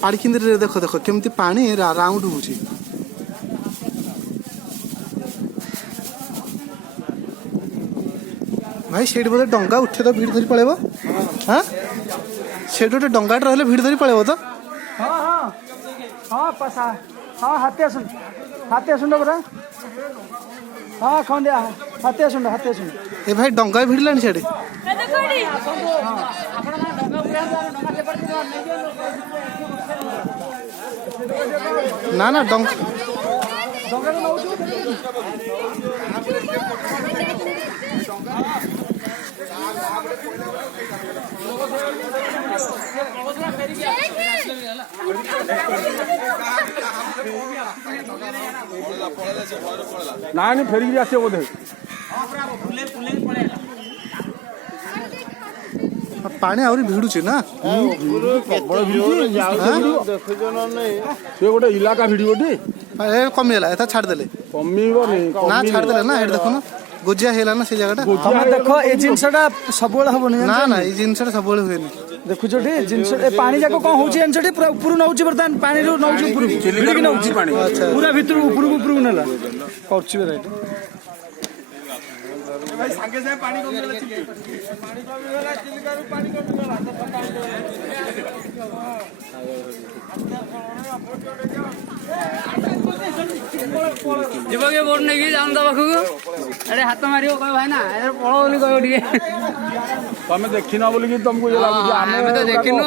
पाड़ी किंदरी देख देख केमती पानी राउंड होची भाई सेठ बोधे डंगा उठे तो भिड़ धरी पड़ेबो हाँ सेठ गोटे डंगा रहिले भिड़ धरी पड़ेबो तो हाँ हाँ हाँ पसा हाँ हाथी आसुंड बरा हाँ खंडिया हाथी आसुंड ए भाई डंगा भिड़लानी सेठ ना ना डंगा ना फेरिकी आस बोधे पानी आहरी भिड़ुची ना से गोटे इलाका भिड़ टी कमीगला एता छाड़देले कमिबनी ना छाड़देले ना देखो ना गुजिया हेला ना से जगह तमे देखो ए जिनसटा सबବେଳେ हबनी ना ना ये जिनसटा सबବେଳେ हुएनी देखुछ टी जिनस ए पानी जाको कोन होची एनसटी पूरा ऊपर नउची बर्तन पानी रो नउची ऊपर चिलिका नउची पानी पूरा भीतर ऊपर नेला करछि राइट भाई संगे से पानी कम गेला पानी कम गेला चिलिका रो पानी कम गेला तो पता जीवके बोट नहीं जान पाखु अरे हाथ मार भाई ना पढ़ बोली कह तमे देखिना बोली तुमको तो देखिनु